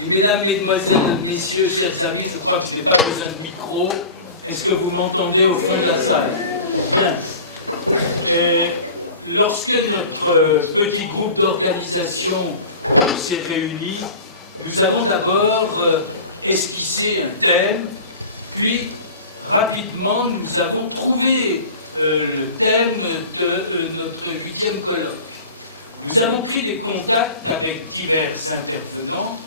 Oui, mesdames, mesdemoiselles, messieurs, chers amis, je crois que je n'ai pas besoin de micro. Est-ce que vous m'entendez au fond de la salle? Bien. Lorsque notre petit groupe d'organisation s'est réuni, nous avons d'abord esquissé un thème, puis rapidement nous avons trouvé le thème de notre 8e colloque. Nous avons pris des contacts avec divers intervenants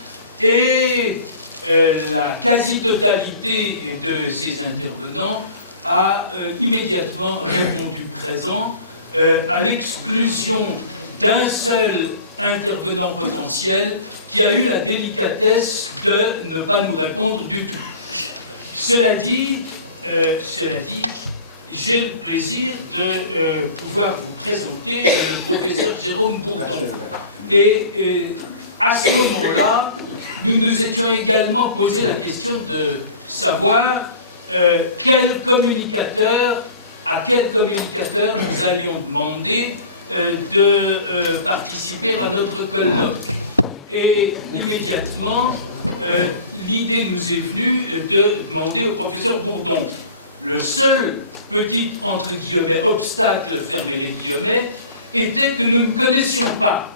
et la quasi-totalité de ces intervenants a immédiatement répondu présent, à l'exclusion d'un seul intervenant potentiel qui a eu la délicatesse de ne pas nous répondre du tout. Cela dit, j'ai le plaisir de pouvoir vous présenter le professeur Jérôme Bourdon. Et à ce moment-là, nous nous étions également posé la question de savoir à quel communicateur nous allions demander de participer à notre colloque. Et immédiatement, l'idée nous est venue de demander au professeur Bourdon. Le seul petit, entre guillemets, obstacle, fermez les guillemets, était que nous ne connaissions pas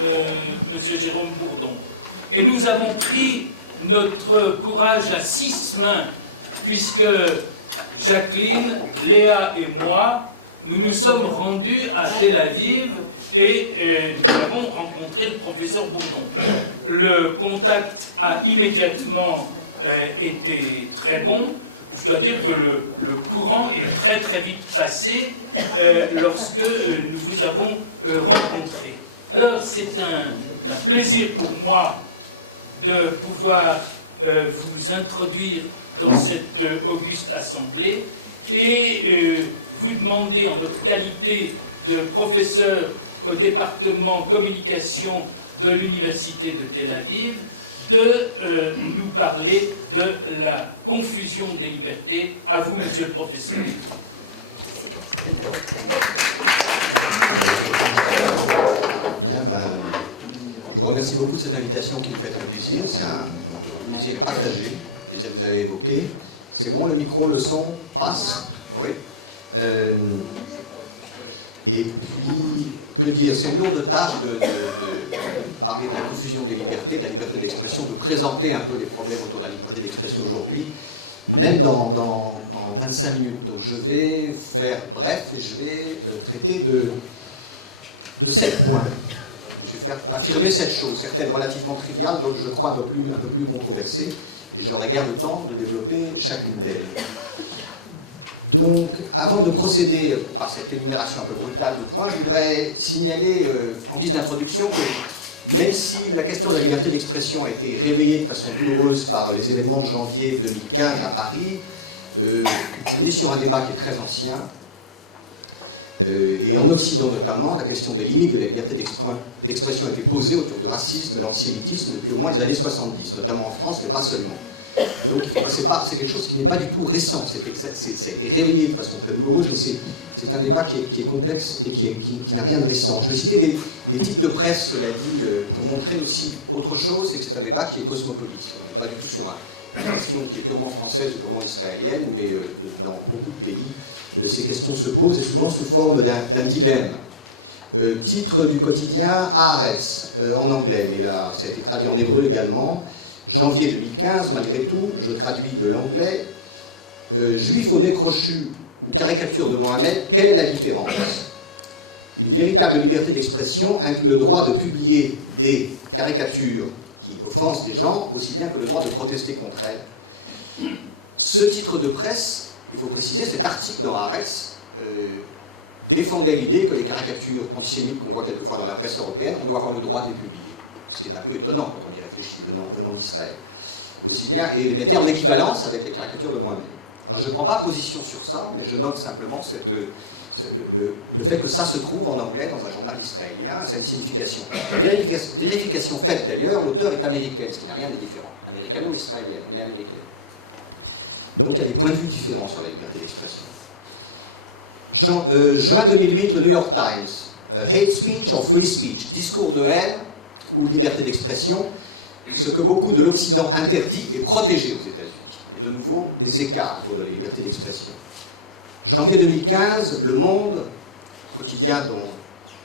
M. Jérôme Bourdon. Et nous avons pris notre courage à 6 mains, puisque Jacqueline, Léa et moi, nous nous sommes rendus à Tel Aviv et nous avons rencontré le professeur Bourdon. Le contact a immédiatement été très bon. Je dois dire que le courant est très très vite passé lorsque nous vous avons rencontré. Alors c'est un plaisir pour moi de pouvoir vous introduire dans cette auguste assemblée et vous demander en votre qualité de professeur au département communication de l'Université de Tel Aviv de nous parler de la confusion des libertés. À vous, monsieur le professeur. Bien, je vous remercie beaucoup de cette invitation qui me fait très plaisir. C'est un plaisir partagé. Déjà, vous avez évoqué. C'est bon, le micro, le son passe. Oui. Et puis, que dire, c'est une lourde tâche de parler de la confusion des libertés, de la liberté d'expression, de présenter un peu les problèmes autour de la liberté d'expression aujourd'hui, même dans 25 minutes. Donc je vais faire bref et je vais traiter de 7 points. Je vais faire affirmer 7 choses, certaines relativement triviales, d'autres je crois un peu plus controversées, et j'aurai guère le temps de développer chacune d'elles. Donc, avant de procéder par cette énumération un peu brutale de points, je voudrais signaler en guise d'introduction que même si la question de la liberté d'expression a été réveillée de façon douloureuse par les événements de janvier 2015 à Paris, on est sur un débat qui est très ancien. Et en Occident notamment, la question des limites de la liberté d'expression a été posée autour du racisme, de l'antisémitisme depuis au moins les années 70, notamment en France, mais pas seulement. Donc c'est quelque chose qui n'est pas du tout récent, ça a été réveillé de façon très douloureuse, mais c'est un débat qui est complexe et qui n'a rien de récent. Je vais citer des titres de presse, cela dit, pour montrer aussi autre chose, c'est que c'est un débat qui est cosmopolite. On n'est pas du tout sur une question qui est purement française ou purement israélienne, mais dans beaucoup de pays, ces questions se posent et souvent sous forme d'un dilemme. Titre du quotidien Haaretz, en anglais, mais là ça a été traduit en hébreu également. Janvier 2015, malgré tout, je traduis de l'anglais, juif au nez crochu ou caricature de Mohamed, quelle est la différence? Une véritable liberté d'expression inclut le droit de publier des caricatures qui offensent des gens, aussi bien que le droit de protester contre elles. Ce titre de presse, il faut préciser, cet article dans Haaretz défendait l'idée que les caricatures antisémites qu'on voit quelquefois dans la presse européenne, on doit avoir le droit de les publier. Ce qui est un peu étonnant quand on y réfléchit, venant d'Israël. Aussi bien, et les mettait en équivalence avec les caricatures de Mohamed. Alors je ne prends pas position sur ça, mais je note simplement le fait que ça se trouve en anglais dans un journal israélien, ça a une signification. Vérification faite d'ailleurs, l'auteur est américain, ce qui n'a rien de différent. Américano-israélienne, mais américaine. Donc il y a des points de vue différents sur la liberté d'expression. Juin 2008, le New York Times. Hate speech or free speech, discours de haine ou liberté d'expression. ce que beaucoup de l'Occident interdit est protégé aux États-Unis. Et de nouveau, des écarts autour de la liberté d'expression. Janvier 2015, Le Monde, quotidien dont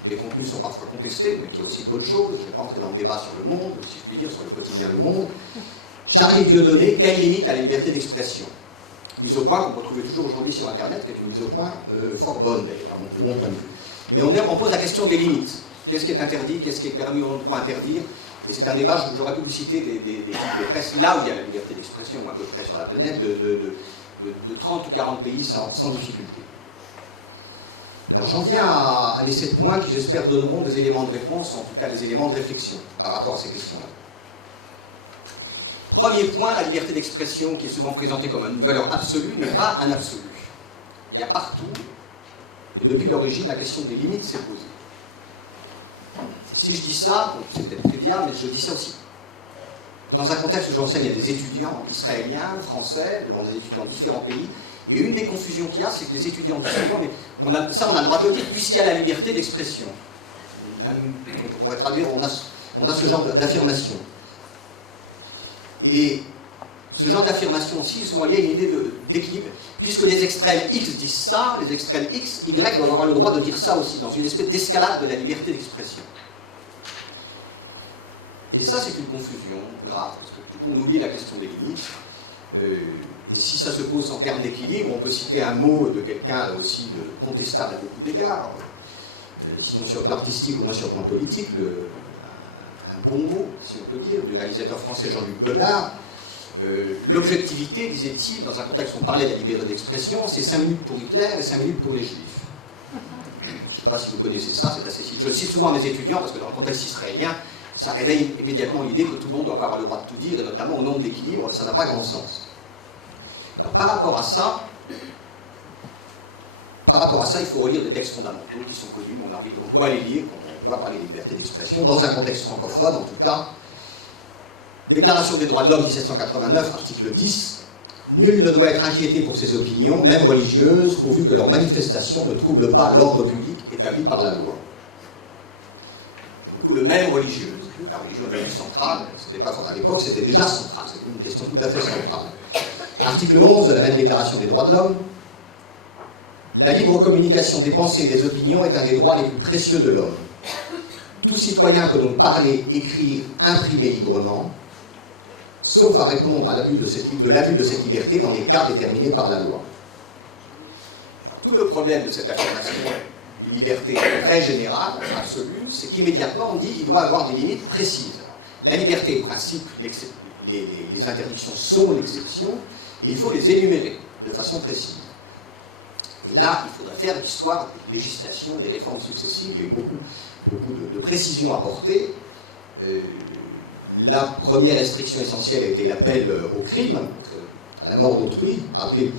les contenus sont parfois contestés, mais qui est aussi de bonnes choses, je ne vais pas entrer dans le débat sur Le Monde, si je puis dire, sur le quotidien Le Monde. Charlie Dieudonné, quelle limite à la liberté d'expression? Mise au point qu'on peut trouver toujours aujourd'hui sur Internet, qui est une mise au point fort bonne, d'ailleurs, de mon point de vue. Mais on pose la question des limites. Qu'est-ce qui est interdit? Qu'est-ce qui est permis? On doit interdire? Et c'est un débat, j'aurais pu vous citer des types de presse, là où il y a la liberté d'expression, à peu près sur la planète, de 30 ou 40 pays sans difficulté. Alors j'en viens à mes 7 points qui, j'espère, donneront des éléments de réponse, en tout cas des éléments de réflexion par rapport à ces questions-là. Premier point, la liberté d'expression, qui est souvent présentée comme une valeur absolue, n'est pas un absolu. Il y a partout, et depuis l'origine, la question des limites s'est posée. Si je dis ça, bon, c'est peut-être trivial, mais je dis ça aussi dans un contexte où j'enseigne à des étudiants israéliens, français, devant des étudiants de différents pays, et une des confusions qu'il y a, c'est que les étudiants disent souvent, mais on a le droit de le dire, puisqu'il y a la liberté d'expression. On pourrait traduire, on a ce genre d'affirmation. Et ce genre d'affirmation aussi est souvent lié à une idée d'équilibre, puisque les extrêmes X disent ça, les extrêmes X, Y doivent avoir le droit de dire ça aussi, dans une espèce d'escalade de la liberté d'expression. Et ça, c'est une confusion grave, parce que du coup, on oublie la question des limites. Et si ça se pose en termes d'équilibre, on peut citer un mot de quelqu'un aussi contestable à beaucoup d'égards, sinon sur le plan artistique ou moins sur le plan politique, un bon mot, si on peut dire, du réalisateur français Jean-Luc Godard. L'objectivité, disait-il, dans un contexte où on parlait de la liberté d'expression, c'est 5 minutes pour Hitler et 5 minutes pour les Juifs. Je ne sais pas si vous connaissez ça, c'est assez... Je le cite souvent à mes étudiants, parce que dans le contexte israélien, ça réveille immédiatement l'idée que tout le monde doit avoir le droit de tout dire, et notamment au nom de l'équilibre, ça n'a pas grand sens. Alors par rapport à ça, il faut relire des textes fondamentaux qui sont connus, on doit les lire quand on doit parler de liberté d'expression, dans un contexte francophone en tout cas. Déclaration des droits de l'homme 1789, article 10. Nul ne doit être inquiété pour ses opinions, même religieuses, pourvu que leur manifestation ne trouble pas l'ordre public établi par la loi. Du coup, le même religieuse, la religion est devenue centrale, c'était pas à l'époque, c'était déjà central, c'était une question tout à fait centrale. Article 11 de la même déclaration des droits de l'homme. La libre communication des pensées et des opinions est un des droits les plus précieux de l'homme. Tout citoyen peut donc parler, écrire, imprimer librement, sauf à répondre à l'abus de cette liberté dans les cas déterminés par la loi. Tout le problème de cette affirmation d'une liberté très générale, absolue, c'est qu'immédiatement on dit qu'il doit avoir des limites précises. La liberté est principe, les interdictions sont l'exception, et il faut les énumérer de façon précise. Et là, il faudrait faire l'histoire des législations, des réformes successives. Il y a eu beaucoup de précisions apportées. La première restriction essentielle a été l'appel au crime, à la mort d'autrui, appelé.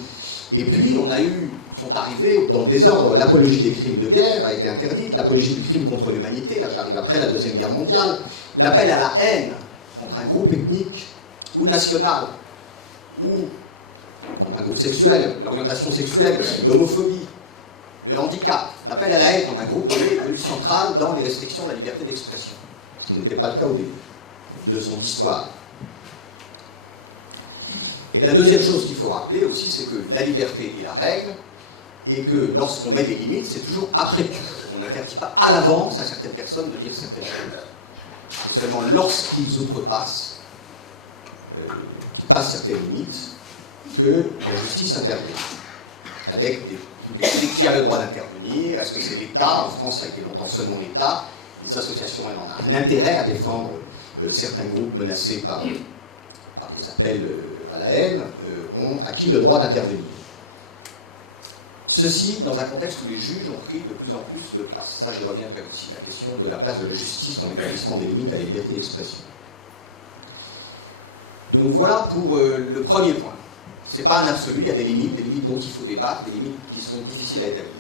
Et puis, on a eu, sont arrivés dans le désordre, l'apologie des crimes de guerre a été interdite, l'apologie du crime contre l'humanité, là j'arrive après la Deuxième Guerre mondiale, l'appel à la haine contre un groupe ethnique ou national, ou contre un groupe sexuel, l'orientation sexuelle, l'homophobie, le handicap, l'appel à la haine contre un groupe est devenu central dans les restrictions de la liberté d'expression, ce qui n'était pas le cas au début de son histoire. Et la deuxième chose qu'il faut rappeler aussi, c'est que la liberté est la règle, et que lorsqu'on met des limites, c'est toujours après coup. On n'interdit pas à l'avance à certaines personnes de dire certaines choses. C'est seulement lorsqu'ils outrepassent, qu'ils passent certaines limites, que la justice intervient. Avec qui a le droit d'intervenir? Est-ce que c'est l'État? En France, ça a été longtemps seulement l'État. Les associations, elles ont un intérêt à défendre certains groupes menacés par les appels à la haine, ont acquis le droit d'intervenir. Ceci dans un contexte où les juges ont pris de plus en plus de place. Ça, j'y reviendrai aussi, la question de la place de la justice dans l'établissement des limites à la liberté d'expression. Donc voilà pour le premier point. Ce n'est pas un absolu, il y a des limites dont il faut débattre, des limites qui sont difficiles à établir.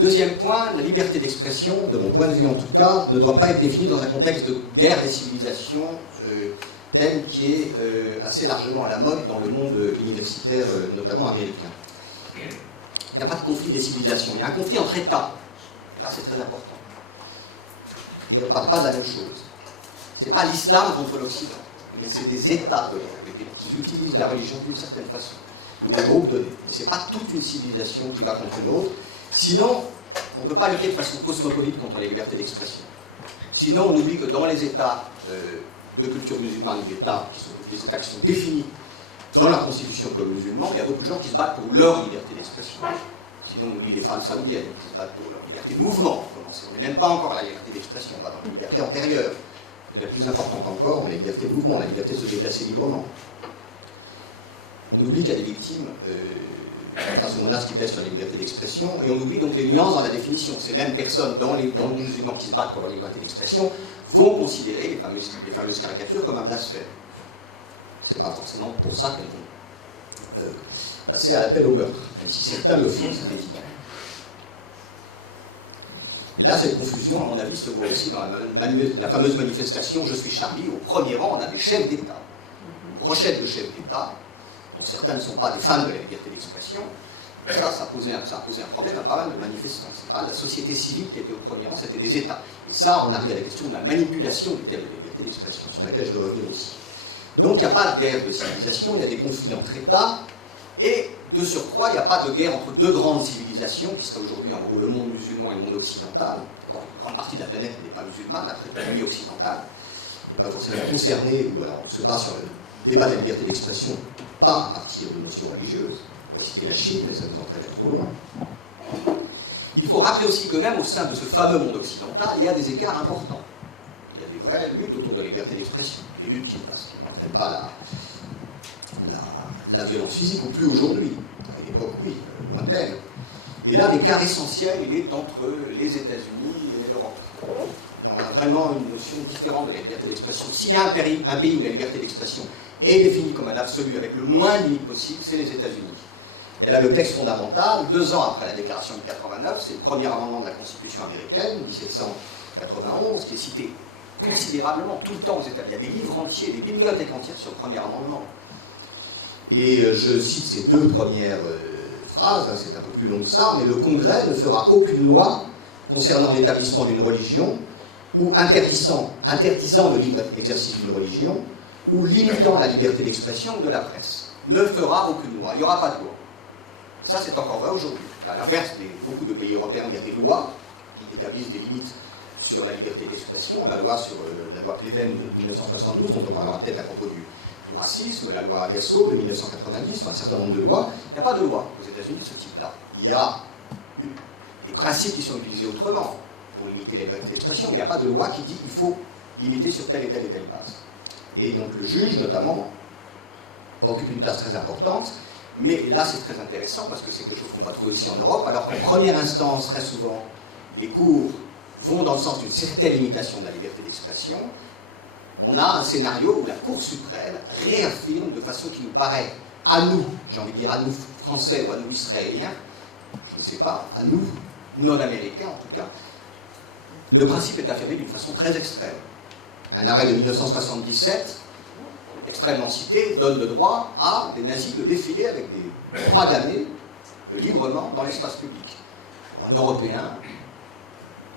Deuxième point, la liberté d'expression, de mon point de vue en tout cas, ne doit pas être définie dans un contexte de guerre des civilisations, thème qui est assez largement à la mode dans le monde universitaire, notamment américain. Il n'y a pas de conflit des civilisations, il y a un conflit entre États. Là, c'est très important. Et on ne parle pas de la même chose. C'est pas l'islam contre l'Occident, mais c'est des États donnés, qui utilisent la religion d'une certaine façon, ou des groupes donnés. Et c'est pas toute une civilisation qui va contre une autre. Sinon, on ne peut pas lutter de façon cosmopolite contre les libertés d'expression. Sinon, on oublie que dans les États de culture musulmane, les États qui sont définis dans la constitution comme musulmans, il y a beaucoup de gens qui se battent pour leur liberté d'expression. Sinon, on oublie les femmes saoudiennes qui se battent pour leur liberté de mouvement. On n'est même pas encore à la liberté d'expression, on va dans la liberté antérieure. Peut-être plus importante encore, la liberté de mouvement, la liberté de se déplacer librement. On oublie qu'il y a des victimes face aux menaces qui pèsent sur la liberté d'expression, et on oublie donc les nuances dans la définition. Ces mêmes personnes, dans les musulmans qui se battent pour leur liberté d'expression, vont considérer les fameuses caricatures comme un blasphème. C'est pas forcément pour ça qu'elles vont passer à l'appel au meurtre, même si certains le font, c'est évident. Là, cette confusion, à mon avis, se voit aussi dans la fameuse manifestation « Je suis Charlie ». Au premier rang, on a des chefs d'État, brochettes de chefs d'État, dont certains ne sont pas des fans de la liberté d'expression. Ça a posé un problème à pas mal de manifestants. C'est pas la société civile qui était au premier rang, c'était des États. Et ça, on arrive à la question de la manipulation du thème de la liberté d'expression, sur laquelle je dois revenir aussi. Donc, il n'y a pas de guerre de civilisation, il y a des conflits entre États, et de surcroît, il n'y a pas de guerre entre deux grandes civilisations, qui serait aujourd'hui en gros le monde musulman et le monde occidental. Bon, une grande partie de la planète n'est pas musulmane, après l'Asie occidentale n'est pas forcément concernée, ou alors on se bat sur le débat de la liberté d'expression, pas à partir de notions religieuses. On va citer la Chine, mais ça nous entraînerait trop loin. Il faut rappeler aussi que même au sein de ce fameux monde occidental, il y a des écarts importants. Il y a des vraies luttes autour de la liberté d'expression, des luttes qui n'entraînent pas la violence physique, ou plus aujourd'hui. À l'époque, oui, loin d'elle. Et là, l'écart essentiel, il est entre les États-Unis et l'Europe. On a vraiment une notion différente de la liberté d'expression. S'il y a un pays où la liberté d'expression est définie comme un absolu avec le moins de limites possible, c'est les États-Unis. Et là, le texte fondamental, 2 ans après la déclaration de 89, c'est le premier amendement de la Constitution américaine, 1791, qui est cité considérablement tout le temps aux États-Unis. Il y a des livres entiers, des bibliothèques entières sur le premier amendement. Et je cite ces 2 premières phrases, hein, c'est un peu plus long que ça, mais le Congrès ne fera aucune loi concernant l'établissement d'une religion ou interdisant le libre exercice d'une religion ou limitant la liberté d'expression ou de la presse. Ne fera aucune loi, il n'y aura pas de loi. Ça, c'est encore vrai aujourd'hui. À l'inverse, beaucoup de pays européens, il y a des lois qui établissent des limites sur la liberté d'expression, la loi Pleven de 1972, dont on parlera peut-être à propos du racisme, la loi Agasso de 1990, enfin un certain nombre de lois. Il n'y a pas de loi aux États-Unis de ce type-là. Il y a des principes qui sont utilisés autrement pour limiter la liberté d'expression, mais il n'y a pas de loi qui dit qu'il faut limiter sur telle et telle et telle base. Et donc le juge, notamment, occupe une place très importante, mais là c'est très intéressant parce que c'est quelque chose qu'on va trouver aussi en Europe, alors qu'en première instance, très souvent, les cours vont dans le sens d'une certaine limitation de la liberté d'expression. On a un scénario où la Cour suprême réaffirme de façon qui nous paraît, à nous, j'ai envie de dire à nous Français ou à nous Israéliens, je ne sais pas, à nous non-Américains en tout cas, le principe est affirmé d'une façon très extrême. Un arrêt de 1977, extrêmement cité, donne le droit à des nazis de défiler avec des croix gammées librement dans l'espace public. Pour un Européen,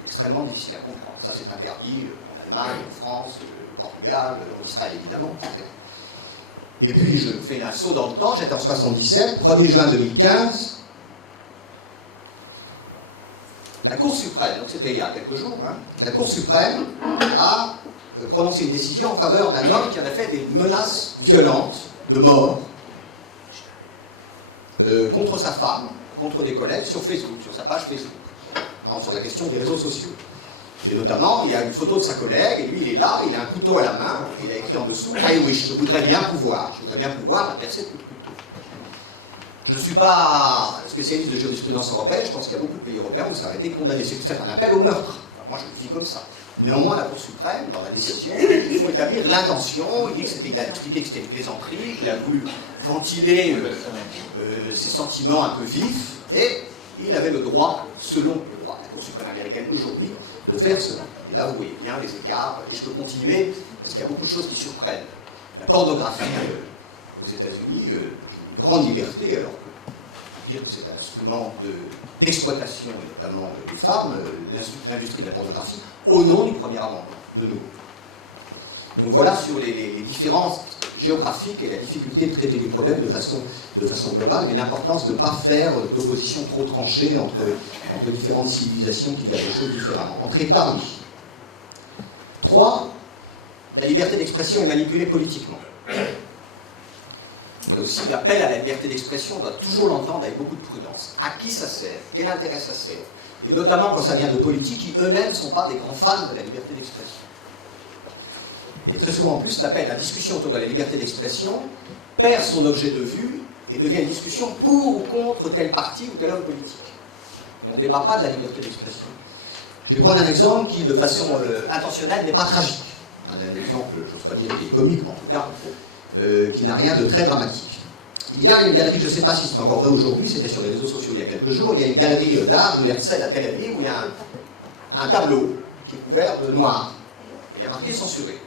extrêmement difficile à comprendre. Ça c'est interdit en Allemagne, en France, au Portugal, en Israël évidemment. Et puis je fais un saut dans le temps, j'étais en 77, 1er juin 2015, la Cour suprême, donc c'était il y a quelques jours, hein, la Cour suprême a prononcé une décision en faveur d'un homme qui avait fait des menaces violentes de mort contre sa femme, contre des collègues sur Facebook, sur sa page Facebook, sur la question des réseaux sociaux. Et notamment, il y a une photo de sa collègue, et lui il est là, il a un couteau à la main, et il a écrit en dessous « I wish, je voudrais bien pouvoir la percer de coups de couteau ». Je ne suis pas spécialiste de jurisprudence européenne, je pense qu'il y a beaucoup de pays européens où ça a été condamné. C'est un appel au meurtre. Enfin, moi je le vis comme ça. Néanmoins, la Cour suprême, dans la décision, il faut établir l'intention. Il a expliqué que c'était une plaisanterie, qu'il a voulu ventiler ses sentiments un peu vifs, et il avait le droit, selon le droit de la Cour suprême américaine aujourd'hui, de faire cela. Et là, vous voyez bien les écarts, et je peux continuer, parce qu'il y a beaucoup de choses qui surprennent. La pornographie aux États-Unis, une grande liberté, alors que dire que c'est un instrument d'exploitation, et notamment des femmes, l'industrie de la pornographie, au nom du premier amendement, de nouveau. Donc voilà sur les différences géographiques et la difficulté de traiter les problèmes de façon globale, mais l'importance de ne pas faire d'opposition trop tranchée entre différentes civilisations qui gardent les choses différemment. Entre États, oui. 3. La liberté d'expression est manipulée politiquement. Là aussi, l'appel à la liberté d'expression, on doit toujours l'entendre avec beaucoup de prudence. À qui ça sert? Quel intérêt ça sert? Et notamment quand ça vient de politiques qui eux-mêmes ne sont pas des grands fans de la liberté d'expression. Et très souvent en plus, l'appel à la discussion autour de la liberté d'expression perd son objet de vue et devient une discussion pour ou contre tel parti ou tel homme politique. Et on ne débat pas de la liberté d'expression. Je vais prendre un exemple qui, de façon intentionnelle, n'est pas tragique. Un exemple, j'ose pas dire qui est comique, mais en tout cas, qui n'a rien de très dramatique. Il y a une galerie, je ne sais pas si c'est encore vrai aujourd'hui, c'était sur les réseaux sociaux il y a quelques jours, il y a une galerie d'art de Herzl à Tel Aviv où il y a un tableau qui est couvert de noir. Il y a marqué censuré.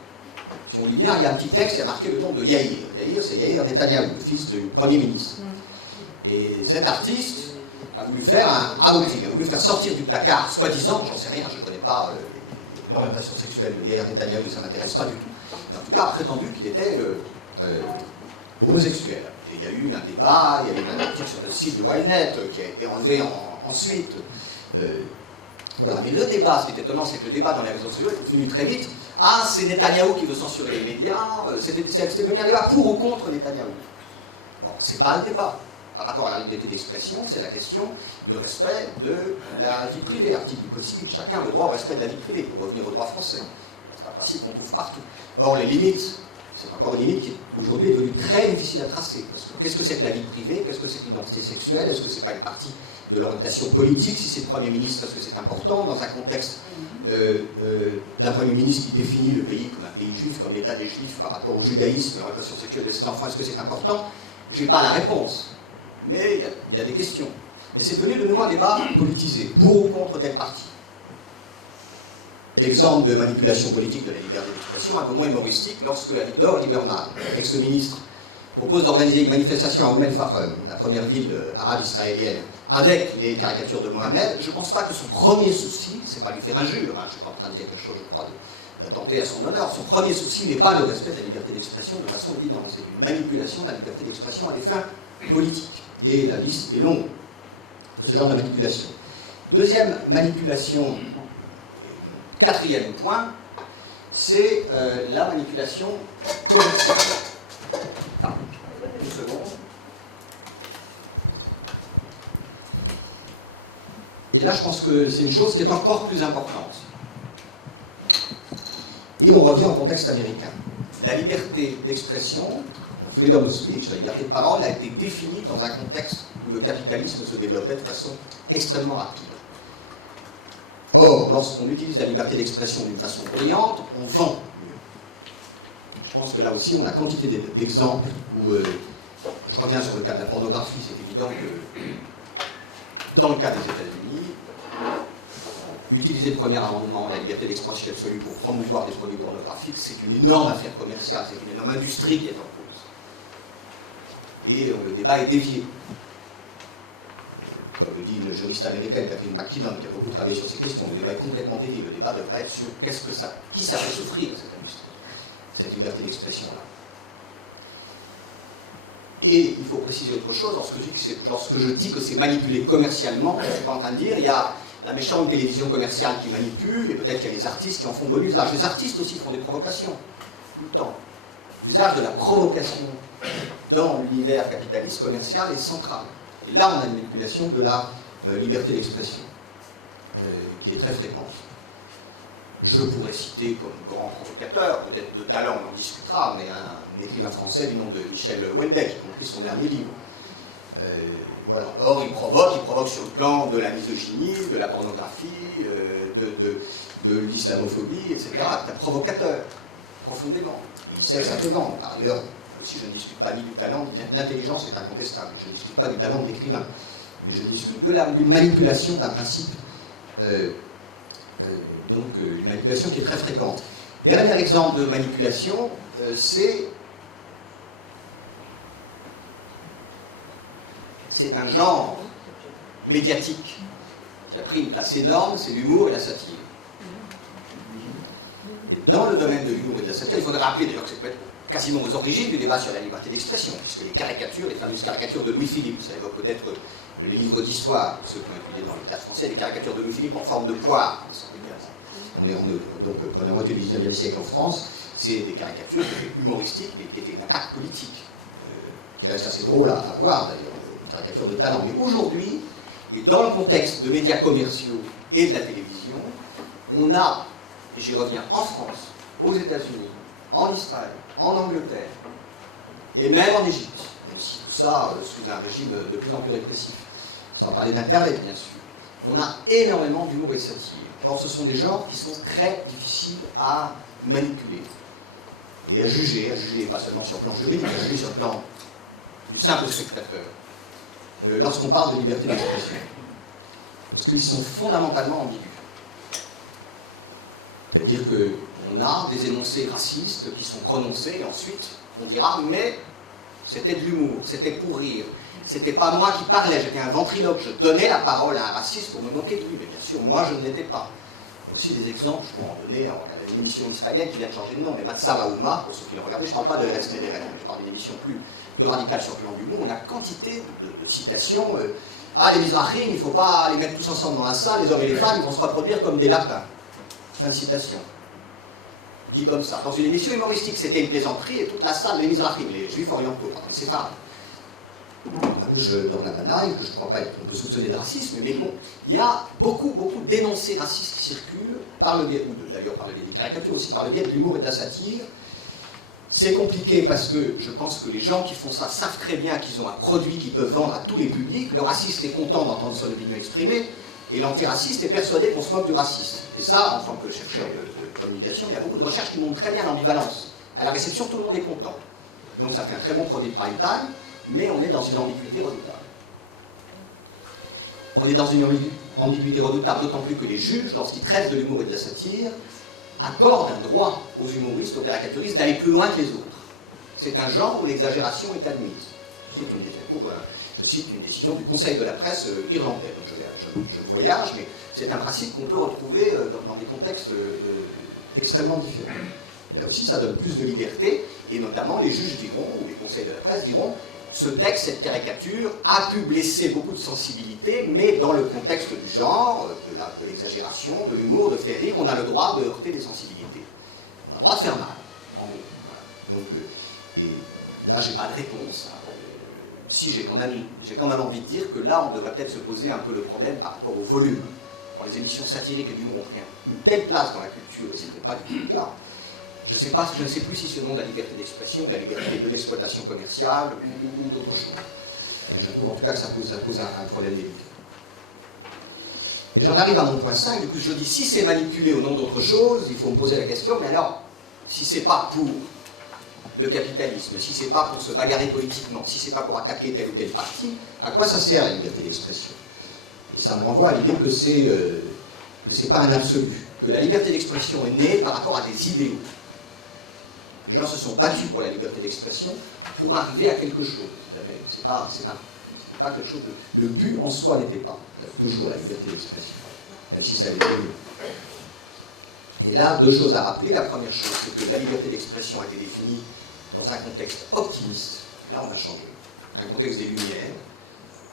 Si on lit bien, il y a un petit texte, il y a marqué le nom de Yair. Yair, c'est Yair Netanyahou, le fils du Premier ministre. Et cet artiste a voulu faire un outing, a voulu faire sortir du placard, soi-disant, j'en sais rien, je ne connais pas l'orientation sexuelle de Yair Netanyahou, et ça ne m'intéresse pas du tout. Mais en tout cas, a prétendu qu'il était homosexuel. Et il y a eu un débat, il y a eu un article sur le site de Ynet qui a été enlevé ensuite. Voilà. Mais le débat, ce qui est étonnant, c'est que le débat dans les réseaux sociaux est devenu très vite « Ah, c'est Netanyahou qui veut censurer les médias », c'était devenu un débat pour ou contre Netanyahou. Bon, c'est pas le débat. Par rapport à la liberté d'expression, c'est la question du respect de la vie privée. Article du Code civil, chacun a le droit au respect de la vie privée, pour revenir au droit français. C'est un principe qu'on trouve partout. Or, les limites, c'est encore une limite qui aujourd'hui est devenue très difficile à tracer. Parce que qu'est-ce que c'est que la vie privée? Qu'est-ce que c'est que l'identité sexuelle? Est-ce que c'est pas une partie de l'orientation politique? Si c'est le Premier ministre, est-ce que c'est important dans un contexte d'un Premier ministre qui définit le pays comme un pays juif, comme l'État des Juifs par rapport au judaïsme, l'orientation sexuelle de ses enfants? Est-ce que c'est important? Je n'ai pas la réponse. Mais il y a des questions. Mais c'est devenu de nouveau un débat politisé, pour ou contre tel parti. Exemple de manipulation politique de la liberté d'expression, un peu moins humoristique, lorsque Avigdor Lieberman, ex-ministre, propose d'organiser une manifestation à Oum el-Fahem, la première ville arabe israélienne, avec les caricatures de Mohamed. Je ne pense pas que son premier souci, c'est pas lui faire injure, hein, je ne suis pas en train de dire quelque chose, je crois, d'attenter à son honneur. Son premier souci n'est pas le respect de la liberté d'expression de façon évidente, c'est une manipulation de la liberté d'expression à des fins politiques. Et la liste est longue de ce genre de manipulation. Deuxième manipulation, quatrième point, c'est la manipulation commerciale. Une seconde. Et là, je pense que c'est une chose qui est encore plus importante. Et on revient au contexte américain. La liberté d'expression, freedom of speech, la liberté de parole, a été définie dans un contexte où le capitalisme se développait de façon extrêmement rapide. Or, lorsqu'on utilise la liberté d'expression d'une façon brillante, on vend mieux. Je pense que là aussi, on a quantité d'exemples où, je reviens sur le cas de la pornographie, c'est évident que dans le cas des États-Unis, utiliser le premier amendement, la liberté d'expression absolue pour promouvoir des produits pornographiques, c'est une énorme affaire commerciale, c'est une énorme industrie qui est en cause. Et le débat est dévié. Comme le dit une juriste américaine, Catherine McKinnon, qui a beaucoup travaillé sur ces questions, le débat est complètement dévié. Le débat devrait être sur qui ça fait souffrir, cette industrie, cette liberté d'expression-là. Et il faut préciser autre chose, lorsque je dis que c'est manipulé commercialement, je ne suis pas en train de dire il y a la méchante télévision commerciale qui manipule, et peut-être qu'il y a des artistes qui en font bon usage. Les artistes aussi font des provocations, tout le temps. L'usage de la provocation dans l'univers capitaliste commercial est central. Et là, on a une manipulation de la liberté d'expression, qui est très fréquente. Je pourrais citer comme grand provocateur, peut-être de talent, on en discutera, mais un écrivain français du nom de Michel Houellebecq, y compris son dernier livre. Voilà. Or, il provoque sur le plan de la misogynie, de la pornographie, de l'islamophobie, etc. C'est un provocateur, profondément. Il sait que ça peut vendre. Par ailleurs, si je ne discute pas ni du talent, ni de l'intelligence, c'est incontestable. Je ne discute pas du talent de l'écrivain, mais je discute d'une manipulation d'un principe, donc une manipulation qui est très fréquente. Dernier exemple de manipulation, c'est un genre médiatique qui a pris une place énorme, c'est l'humour et la satire. Et dans le domaine de l'humour et de la satire, il faudrait rappeler d'ailleurs que ça peut être quasiment aux origines du débat sur la liberté d'expression, puisque les caricatures, les fameuses caricatures de Louis-Philippe, ça évoque peut-être les livres d'histoire, ceux qui ont étudié dans le théâtre français, les caricatures de Louis-Philippe en forme de poire. Donc, prenez en du 19e siècle en France, c'est des caricatures humoristiques, mais qui étaient une attaque politique, qui reste assez drôle à voir d'ailleurs, une caricature de talent. Mais aujourd'hui, et dans le contexte de médias commerciaux et de la télévision, on a, et j'y reviens, en France, aux États-Unis, en Israël, en Angleterre, et même en Égypte, même si tout ça sous un régime de plus en plus répressif, sans parler d'Internet bien sûr, on a énormément d'humour et de satire. Or, ce sont des genres qui sont très difficiles à manipuler et à juger pas seulement sur le plan juridique, à juger sur le plan du simple spectateur, lorsqu'on parle de liberté d'expression. Parce qu'ils sont fondamentalement ambigus. C'est-à-dire qu'on a des énoncés racistes qui sont prononcés, et ensuite on dira « mais c'était de l'humour, c'était pour rire, c'était pas moi qui parlais, j'étais un ventriloque, je donnais la parole à un raciste pour me moquer de lui, mais bien sûr, moi je ne l'étais pas. » Aussi des exemples, je peux en donner, on regarde une émission israélienne qui vient de changer de nom, mais Matzah Ouma, pour ceux qui l'ont regardé, je ne parle pas de RST des je parle d'une émission plus radicale sur le plan de l'humour, on a quantité de citations, ah les Mizrahim, il ne faut pas les mettre tous ensemble dans la salle, les hommes et les femmes, ils vont se reproduire comme des lapins. Fin de citation. Dit comme ça. Dans une émission humoristique, c'était une plaisanterie, et toute la salle, les Mizrahim, les juifs orientaux, pardon, les séfarades, dans la banaille, que je ne crois pas qu'on peut soupçonner de racisme, mais bon, il y a beaucoup d'énoncés racistes qui circulent, par le biais, ou d'ailleurs par le biais des caricatures aussi, par le biais de l'humour et de la satire. C'est compliqué parce que je pense que les gens qui font ça savent très bien qu'ils ont un produit qu'ils peuvent vendre à tous les publics. Le raciste est content d'entendre son opinion exprimée, et l'antiraciste est persuadé qu'on se moque du raciste. Et ça, en tant que chercheur de communication, il y a beaucoup de recherches qui montrent très bien l'ambivalence. À la réception, tout le monde est content. Donc ça fait un très bon produit de prime time, mais on est dans une ambiguïté redoutable. On est dans une ambiguïté redoutable, d'autant plus que les juges, lorsqu'ils traitent de l'humour et de la satire, accordent un droit aux humoristes, aux caricaturistes, d'aller plus loin que les autres. C'est un genre où l'exagération est admise. Je cite une décision du Conseil de la presse irlandais. Donc je voyage, mais c'est un principe qu'on peut retrouver dans des contextes extrêmement différents. Et là aussi, ça donne plus de liberté, et notamment les juges diront, ou les conseils de la presse diront, ce texte, cette caricature, a pu blesser beaucoup de sensibilité, mais dans le contexte du genre, de l'exagération, de l'humour, de faire rire, on a le droit de heurter des sensibilités. On a le droit de faire mal, en gros. Voilà. Donc, et là, j'ai pas de réponse. Si, j'ai quand même envie de dire que là, on devrait peut-être se poser un peu le problème par rapport au volume. Quand les émissions satiriques et d'humour ont pris une telle place dans la culture, et ce n'est pas du tout le cas, je ne sais plus si ce nom de la liberté d'expression, la liberté de l'exploitation commerciale ou d'autres choses. Et je trouve en tout cas que ça pose un problème délicat. Et j'en arrive à mon point 5, du coup je dis, si c'est manipulé au nom d'autre chose, il faut me poser la question, mais alors, si c'est pas pour le capitalisme, si c'est pas pour se bagarrer politiquement, si c'est pas pour attaquer tel ou tel parti, à quoi ça sert la liberté d'expression? Et ça me renvoie à l'idée que c'est pas un absolu, que la liberté d'expression est née par rapport à des idéaux. Les gens se sont battus pour la liberté d'expression pour arriver à quelque chose. C'est pas quelque chose de... Le but en soi n'était pas toujours la liberté d'expression, même si ça l'était mieux. Et là, deux choses à rappeler. La première chose, c'est que la liberté d'expression a été définie dans un contexte optimiste. Là, on a changé. Un contexte des Lumières,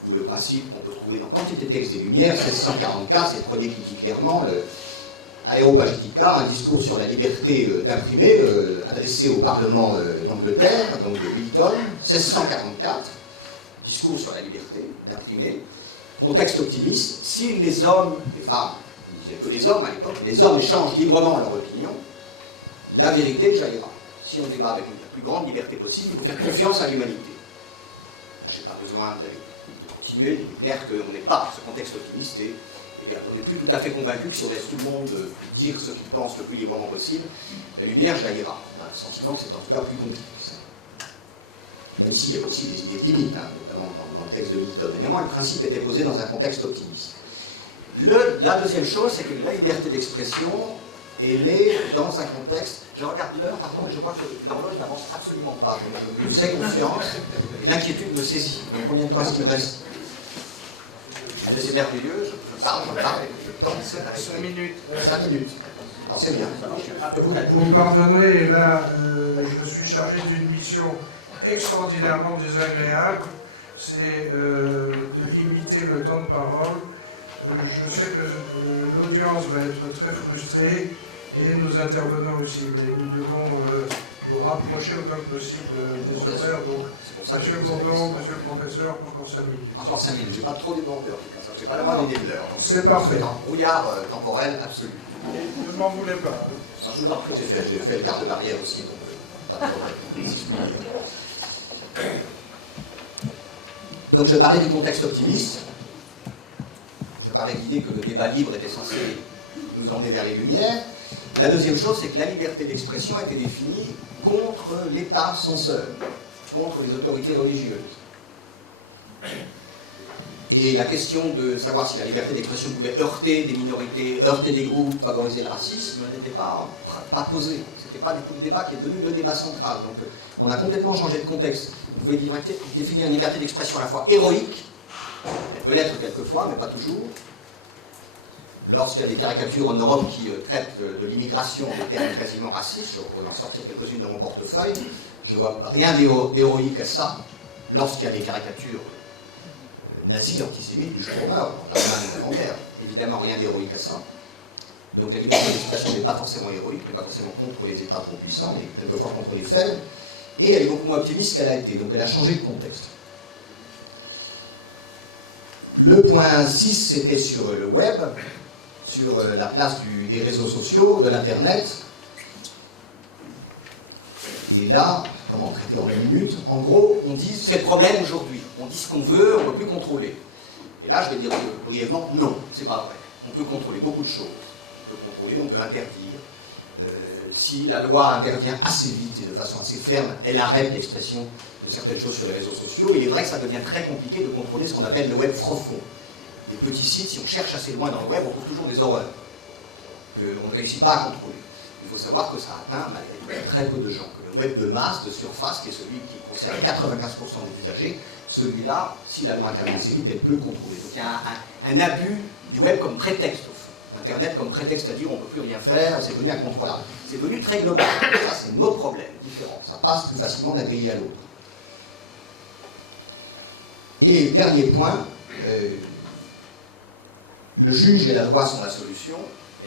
où le principe qu'on peut trouver dans quantité de textes des Lumières, 1644, c'est le premier qui dit clairement le Aeropagitica, un discours sur la liberté d'imprimer, adressé au Parlement d'Angleterre, donc de Milton, 1644, discours sur la liberté d'imprimer, contexte optimiste, si les hommes, les femmes, on disait que les hommes à l'époque, les hommes échangent librement leur opinion, la vérité jaillira. Si on débat avec la plus grande liberté possible, il faut faire confiance à l'humanité. Je n'ai pas besoin de continuer, il est clair qu'on n'est pas ce contexte optimiste et on n'est plus tout à fait convaincu que si on laisse tout le monde dire ce qu'il pense le plus librement possible, la lumière jaillira. On a le sentiment que c'est en tout cas plus compliqué que ça. Même s'il y a aussi des idées de limite, notamment dans le texte de Milton. Mais néanmoins, le principe était posé dans un contexte optimiste. La deuxième chose, c'est que la liberté d'expression, elle est dans un contexte... Je regarde l'heure, pardon, et je vois que l'horloge n'avance absolument pas. Je me fais confiance, et l'inquiétude me saisit. Donc, combien de temps est-ce qu'il me reste? C'est merveilleux, je parle, le temps c'est 5 minutes. 5 minutes. Ah, Non, c'est bien, ça marche. Vous me pardonnerez, là, je suis chargé d'une mission extraordinairement désagréable, c'est de limiter le temps de parole. Je sais que l'audience va être très frustrée, et nos intervenants aussi, mais nous devons nous rapprocher autant que possible des horaires. Donc, Monsieur Bourdon, Monsieur le Professeur, encore 5 minutes. Encore 5 minutes, j'ai pas trop débordé en tout cas, j'ai pas la moindre idée de l'heure. C'est parfait. C'est un brouillard temporel absolu. Ne m'en voulez pas. Je vous en prie, j'ai fait le garde-barrière aussi, donc pas de problème, si je puis dire. Donc je parlais du contexte optimiste. Je parlais de l'idée que le débat libre était censé nous emmener vers les Lumières. La deuxième chose, c'est que la liberté d'expression a été définie contre l'État censeur, contre les autorités religieuses. Et la question de savoir si la liberté d'expression pouvait heurter des minorités, heurter des groupes, favoriser le racisme, n'était pas posée. Ce n'était pas du tout le débat qui est devenu le débat central. Donc on a complètement changé de contexte. Vous pouvez définir une liberté d'expression à la fois héroïque, elle peut l'être quelquefois, mais pas toujours. Lorsqu'il y a des caricatures en Europe qui traitent de l'immigration en des termes quasiment racistes, je pourrais en sortir quelques-unes dans mon portefeuille, je ne vois rien d'héroïque à ça. Lorsqu'il y a des caricatures nazis, antisémites, du Sturmer, dans l'Allemagne de l'avant-guerre, évidemment rien d'héroïque à ça. Donc la liberté d'expression n'est pas forcément héroïque, n'est pas forcément contre les États trop puissants, mais quelquefois contre les faibles, et elle est beaucoup moins optimiste qu'elle a été, donc elle a changé de contexte. Le point 6, c'était sur le web, sur la place des réseaux sociaux, de l'Internet. Et là, comment traiter en une minute? En gros, on dit c'est le problème aujourd'hui. On dit ce qu'on veut, on ne peut plus contrôler. Et là, je vais dire brièvement, non, c'est pas vrai. On peut contrôler beaucoup de choses. On peut contrôler, on peut interdire. Si la loi intervient assez vite et de façon assez ferme, elle arrête l'expression de certaines choses sur les réseaux sociaux. Il est vrai que ça devient très compliqué de contrôler ce qu'on appelle le web profond. Des petits sites, si on cherche assez loin dans le web, on trouve toujours des horreurs qu'on ne réussit pas à contrôler. Il faut savoir que ça atteint malgré tout très peu de gens, que le web de masse, de surface, qui est celui qui concerne 95% des usagers, celui-là, si la loi intervient assez vite, elle peut le contrôler. Donc il y a un abus du web comme prétexte, au fond. Internet comme prétexte à dire on ne peut plus rien faire, c'est devenu incontrôlable. C'est devenu très global. Ça, c'est notre problème, différent. Ça passe plus facilement d'un pays à l'autre. Et dernier point, le juge et la loi sont la solution,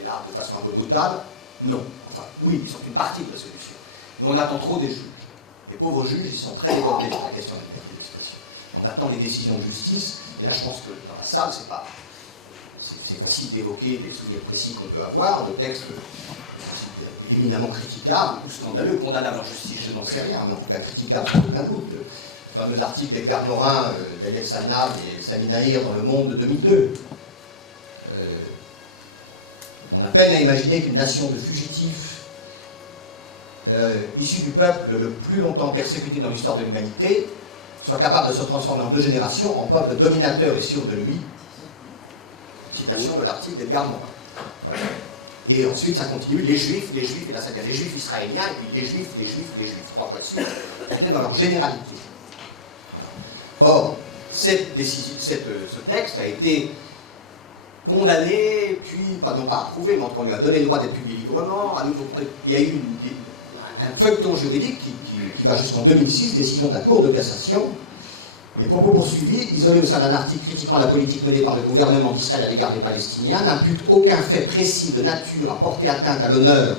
et là, de façon un peu brutale, non. Enfin, oui, ils sont une partie de la solution. Mais on attend trop des juges. Les pauvres juges, ils sont très débordés sur la question de la liberté d'expression. On attend les décisions de justice, et là, je pense que dans la salle, c'est facile d'évoquer des souvenirs précis qu'on peut avoir, de textes éminemment criticables ou scandaleux, condamnables en justice, je n'en sais rien, mais en tout cas criticables, sans aucun doute. Le fameux article d'Edgar Morin, Daniel Salnab et Sami Nahir dans Le Monde de 2002. On a peine à imaginer qu'une nation de fugitifs issus du peuple le plus longtemps persécuté dans l'histoire de l'humanité soit capable de se transformer en 2 générations en peuple dominateur et sûr de lui. Citation de l'article d'Edgar Morin. Et ensuite, ça continue, les juifs, et là ça devient les juifs israéliens, et puis les juifs, 3 fois de suite, c'est dans leur généralité. Or, ce texte a été condamné, puis, non pas approuvé, mais on lui a donné le droit d'être publié librement. Il y a eu un feuilleton juridique qui va jusqu'en 2006, décision de la Cour de cassation. Les propos poursuivis, isolés au sein d'un article critiquant la politique menée par le gouvernement d'Israël à l'égard des Palestiniens, n'imputent aucun fait précis de nature à porter atteinte à l'honneur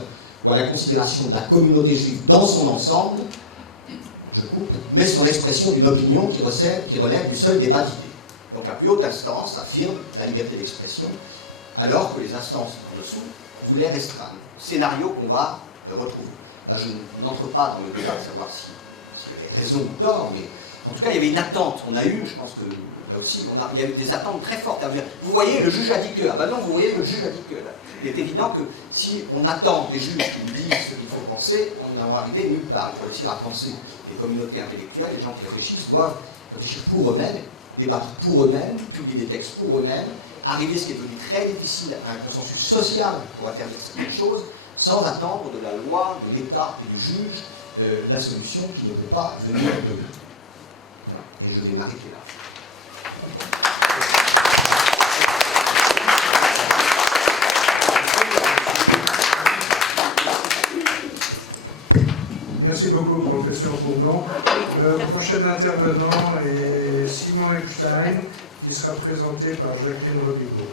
ou à la considération de la communauté juive dans son ensemble, je coupe, mais sont l'expression d'une opinion qui relève du seul débat d'idées. Donc la plus haute instance affirme la liberté d'expression, alors que les instances en dessous voulaient restreindre. Scénario qu'on va retrouver. Là, je n'entre pas dans le débat de savoir s'il y avait raison ou tort, mais en tout cas, il y avait une attente. On a eu, je pense que là aussi, il y a eu des attentes très fortes. Vous voyez, le juge a dit que. Ah ben non, vous voyez, le juge a dit que. Il est évident que si on attend des juges qui nous disent ce qu'il faut penser, on n'en va arriver nulle part. Il faut réussir à penser. Les communautés intellectuelles, les gens qui réfléchissent, doivent réfléchir pour eux-mêmes, débattre pour eux-mêmes, publier des textes pour eux-mêmes, arriver, ce qui est devenu très difficile, à un consensus social pour interdire certaines choses, sans attendre de la loi, de l'État et du juge la solution qui ne peut pas venir d'eux. Et je vais m'arrêter là. Merci beaucoup, professeur Bourdon. Le prochain intervenant est Simon Epstein, qui sera présenté par Jacqueline Robigot.